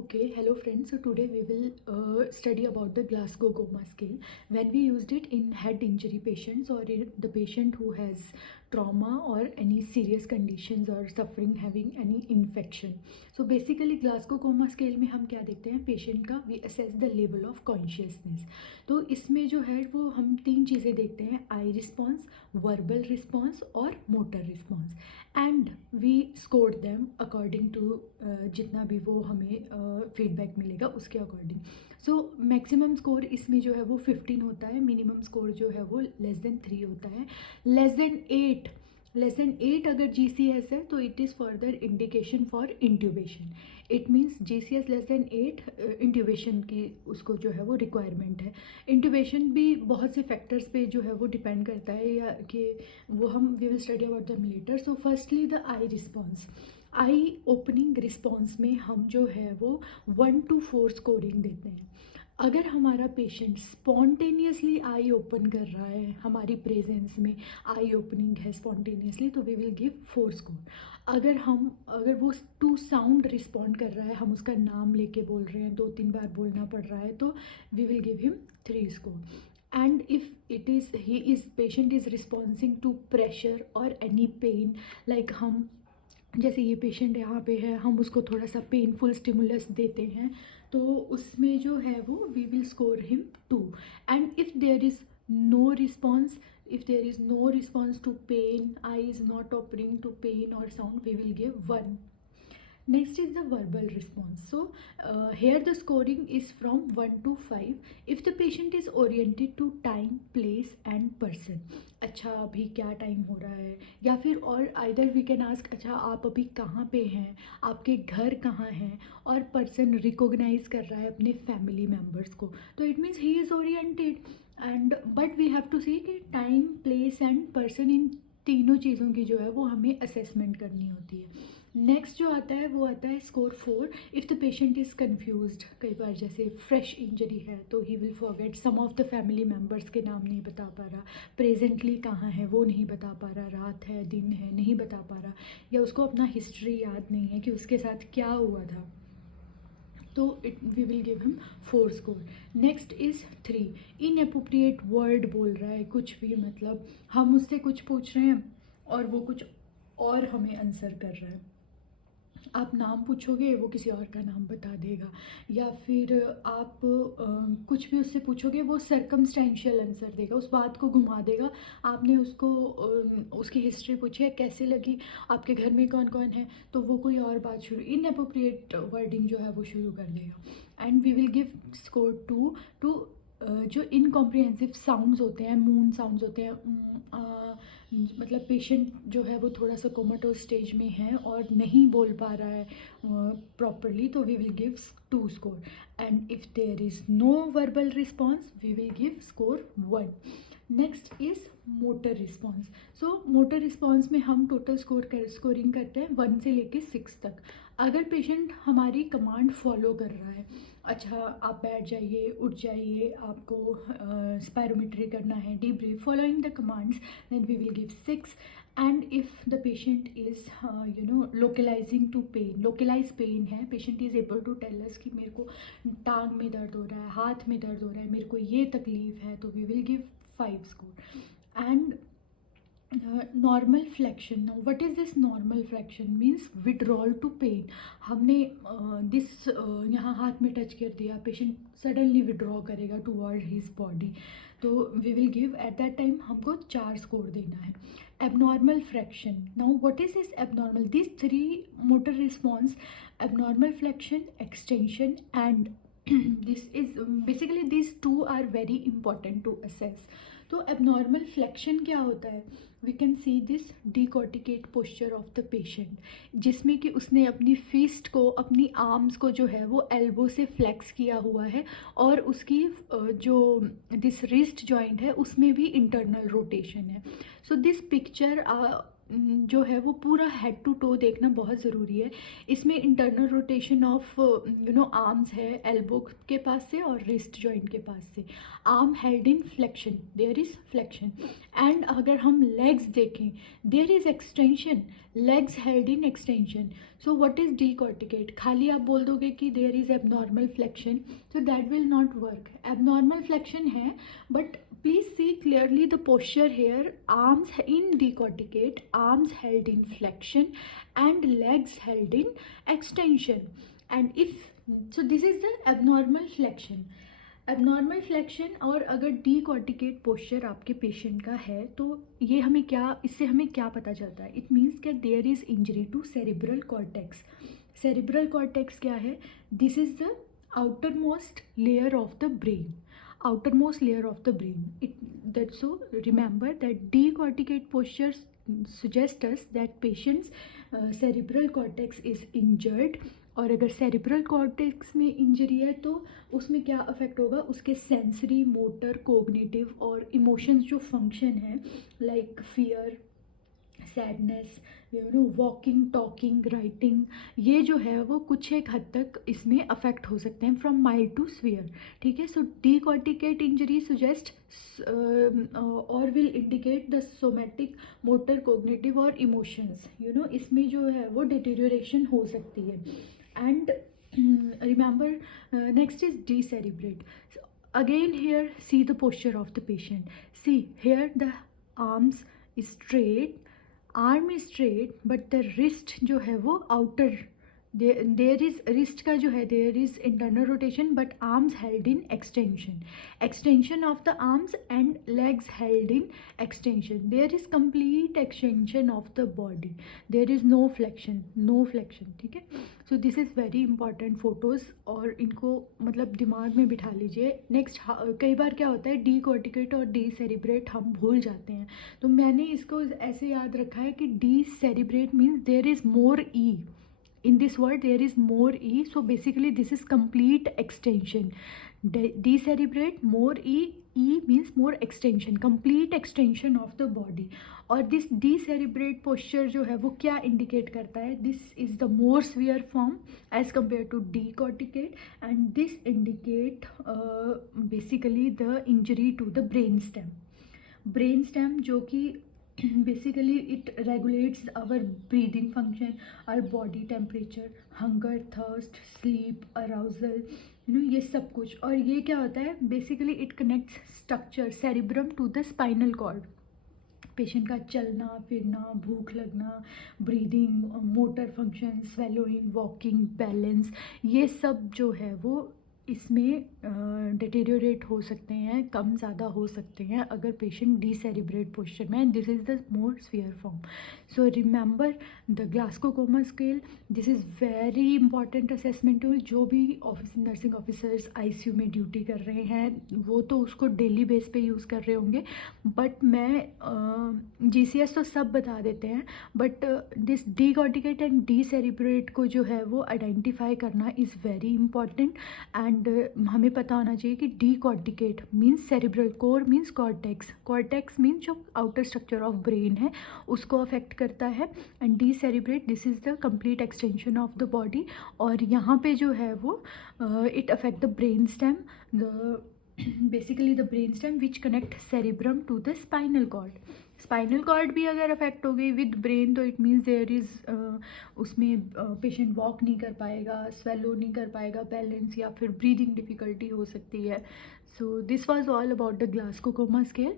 Okay, hello friends. So today we will study about the Glasgow Coma scale. When we used it in head injury patients or in the patient who has trauma or any serious conditions or suffering having any infection. So basically Glasgow Coma scale में हम क्या देखते हैं patient का we assess the level of consciousness. तो इसमें जो है वो हम तीन चीज़ें देखते हैं आई रिस्पॉन्स, वर्बल रिस्पॉन्स और motor response and we score them according to जितना भी वो हमें फीडबैक मिलेगा उसके अकॉर्डिंग. सो मैक्सिमम स्कोर इसमें जो है वो 15 होता है, मिनिमम स्कोर जो है वो लेस देन 3 होता है. लेस देन 8 अगर GCS है तो it is further indication for intubation. It means GCS less than 8 intubation की उसको जो है वो रिक्वायरमेंट है. इंट्यूबेशन भी बहुत से फैक्टर्स पे जो है वो डिपेंड करता है या कि वो हम we will study about them later. So firstly the eye response. Eye opening response में हम जो है वो 1 to 4 स्कोरिंग देते हैं. अगर हमारा पेशेंट स्पॉन्टेनियसली आई ओपन कर रहा है, हमारी प्रेजेंस में आई ओपनिंग है स्पॉन्टेनियसली, तो वी विल गिव 4 स्कोर. अगर वो टू साउंड रिस्पॉन्ड कर रहा है, हम उसका नाम लेके बोल रहे हैं, 2-3 बार बोलना पड़ रहा है, तो we will give him 3 score. And if it is patient is responsing to pressure और एनी पेन, लाइक हम जैसे ये पेशेंट यहाँ पे है, हम उसको थोड़ा सा पेनफुल स्टिमुलस देते हैं, तो उसमें जो है वो we will score him 2. And if there is no response to pain, eye is not opening to pain और sound, we will give 1. Next is the verbal response. So here the scoring is from 1 to 5 if the patient is oriented to time, place and person. अच्छा अभी क्या time हो रहा है, या फिर और आइदर वी कैन आस्क अच्छा आप अभी कहाँ पे हैं, आपके घर कहाँ हैं, और पर्सन रिकॉग्नाइज कर रहा है अपने फैमिली मेम्बर्स को, तो it means he is oriented. And but we have to see कि टाइम, प्लेस एंड पर्सन, इन तीनों चीज़ों की जो है वो हमें असेसमेंट करनी होती है. नेक्स्ट जो आता है वो आता है score 4 if the patient is confused. कई बार जैसे फ्रेश इंजरी है तो he will forget some of the family members के नाम नहीं बता पा रहा, प्रेजेंटली कहाँ है वो नहीं बता पा रहा, रात है दिन है नहीं बता पा रहा, या उसको अपना हिस्ट्री याद नहीं है कि उसके साथ क्या हुआ था, तो we will give him 4 score. Next is 3 inappropriate word बोल रहा है, कुछ भी मतलब हम उससे कुछ पूछ रहे हैं और वो कुछ और हमें आंसर कर रहा है. आप नाम पूछोगे वो किसी और का नाम बता देगा, या फिर आप कुछ भी उससे पूछोगे वो सर्कमस्टेंशियल आंसर देगा, उस बात को घुमा देगा. आपने उसको उसकी हिस्ट्री पूछी है, कैसे लगी, आपके घर में कौन कौन है, तो वो कोई और बात शुरू, इनअप्रोप्रिएट वर्डिंग जो है वो शुरू कर देगा. And we will give score 2 to जो इनकॉम्प्रिहेंसिव साउंड्स होते हैं, मून साउंड्स होते हैं, मतलब पेशेंट जो है वो थोड़ा सा कोमाटोज स्टेज में है और नहीं बोल पा रहा है प्रॉपरली, तो we will give 2 score. And if there is no verbal response we will give score 1. Next is motor response. So motor response में हम टोटल स्कोरिंग करते हैं 1 से लेके 6 तक. अगर पेशेंट हमारी कमांड फॉलो कर रहा है, अच्छा आप बैठ जाइए, उठ जाइए, आपको स्पायरोमेट्री करना है, deep breath, following the commands, then we will give 6. And if the patient is localizing to pain, localize pain है, patient is able to tell us कि मेरे को टांग में दर्द हो रहा है, हाथ में दर्द हो रहा है, मेरे को ये तकलीफ़ है, तो we will give 5 score. And normal flexion. Now what is this normal flexion? Means withdrawal to pain. हमने दिस यहाँ हाथ में टच कर दिया, पेशेंट सडनली विड्रॉ करेगा टूवर्ड हिज बॉडी, तो we will give at that time हमको 4 score देना है. Abnormal flexion. Now what is this abnormal? This 3 motor response, abnormal flexion, extension and this is basically these 2 are very important to assess. तो abnormal flexion क्या होता है? We can see this decorticate posture of the patient, जिसमें कि उसने अपनी fist को, अपनी आर्म्स को जो है वो एल्बो से फ्लेक्स किया हुआ है, और उसकी जो दिस रिस्ट जॉइंट है उसमें भी इंटरनल रोटेशन है. सो दिस पिक्चर जो है वो पूरा हेड टू टो देखना बहुत ज़रूरी है। इसमें इंटरनल रोटेशन ऑफ आर्म्स है, एल्बो के पास से और रिस्ट जॉइंट के पास से। Arm held in flexion, there is flexion. And अगर हम लेग्स देखें, there is extension, legs held in extension. So what is decorticate? खाली आप बोल दोगे कि there is abnormal flexion, so that will not work. Abnormal flexion है, but please see clearly the posture here. Arms in decorticate, arms held in flexion and legs held in extension. And if so, this is the abnormal flexion. Abnormal flexion और अगर डीकॉर्टिकेट posture आपके patient का है तो ये हमें क्या, इससे हमें क्या पता चलता है? इट मीन्स कि there is injury to cerebral cortex. Cerebral cortex क्या है? This is the outermost layer of the brain, outermost layer of the brain. So remember that decorticate postures suggest us that patient's cerebral cortex is injured. और अगर cerebral cortex में injury है तो उसमें क्या affect होगा? उसके सेंसरी, मोटर, कोग्निटिव और इमोशंस जो फंक्शन है, like fear, sadness, walking, talking, writing, ये जो है वो कुछ एक हद तक इसमें अफेक्ट हो सकते हैं, फ्रॉम माइल्ड टू स्वियर। ठीक है, सो डीकॉर्टिकेट इंजरी सुजेस्ट और will indicate the somatic, motor, cognitive और इमोशंस, इसमें जो है वो डिटेरियोरेशन हो सकती है। And remember, next is decerebrate. Again here see the posture of the patient, see here the arms straight, arm is straight, but the wrist जो है वो outer, there is wrist का जो है there is internal rotation but arms held in extension, extension of the arms and legs held in extension, there is complete extension of the body, there is no flexion, no flexion। ठीक है, so this is very important photos, और इनको मतलब दिमाग में बिठा लीजिए। Next, कई बार क्या होता है डीकॉर्टिकेट और डीसेरिब्रेट हम भूल जाते हैं, तो मैंने इसको ऐसे याद रखा है कि decerebrate means there is more E, in this word there is more e, so basically this is complete extension. Decerebrate, more e, e means more extension, complete extension of the body। और this decerebrate posture जो है वो क्या indicate करता है? This is the more severe form as compare to decorticate, and this indicate basically the injury to the brain stem. Brain stem जो कि basically it regulates our breathing function, our body temperature, hunger, thirst, sleep, arousal, ये सब कुछ। और ये क्या होता है? basically it connects structure cerebrum to the spinal cord। Patient का चलना फिरना, भूख लगना, breathing, motor function, swallowing, walking, balance, ये सब जो है वो इसमें डिटेरियोरेट हो सकते हैं, कम ज़्यादा हो सकते हैं अगर पेशेंट डीसेरिब्रेट पोस्चर में। And this is the more severe form. So remember the Glasgow coma scale, this is very important assessment tool. जो भी नर्सिंग ऑफिसर्स आईसीयू में ड्यूटी कर रहे हैं वो तो उसको डेली बेस पे यूज़ कर रहे होंगे, बट मैं जीसीएस तो सब बता देते हैं, बट दिस डीकॉर्टिकेट एंड डीसेरिब्रेट को जो है वो आइडेंटिफाई करना इज़ वेरी इंपॉर्टेंट। एंड हमें पता होना चाहिए कि decorticate means cerebral, core means cortex, cortex means जो आउटर स्ट्रक्चर ऑफ ब्रेन है उसको अफेक्ट करता है, and decerebrate this is the complete extension of the body. और यहाँ पे जो है वो it affect the brain stem, the basically the brain stem which connect cerebrum to the spinal cord. Spinal cord भी अगर अफेक्ट हो गई विद ब्रेन तो इट मीन्स देयर इज़ उसमें पेशेंट वॉक नहीं कर पाएगा, स्वेलो नहीं कर पाएगा, बैलेंस या फिर ब्रीदिंग डिफ़िकल्टी हो सकती है। So this was all about the Glasgow coma scale.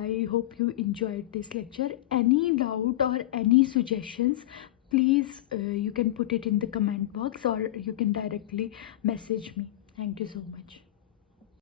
I hope you enjoyed this lecture. Any doubt or any suggestions, please you can put it in the comment box or you can directly message me. Thank you so much.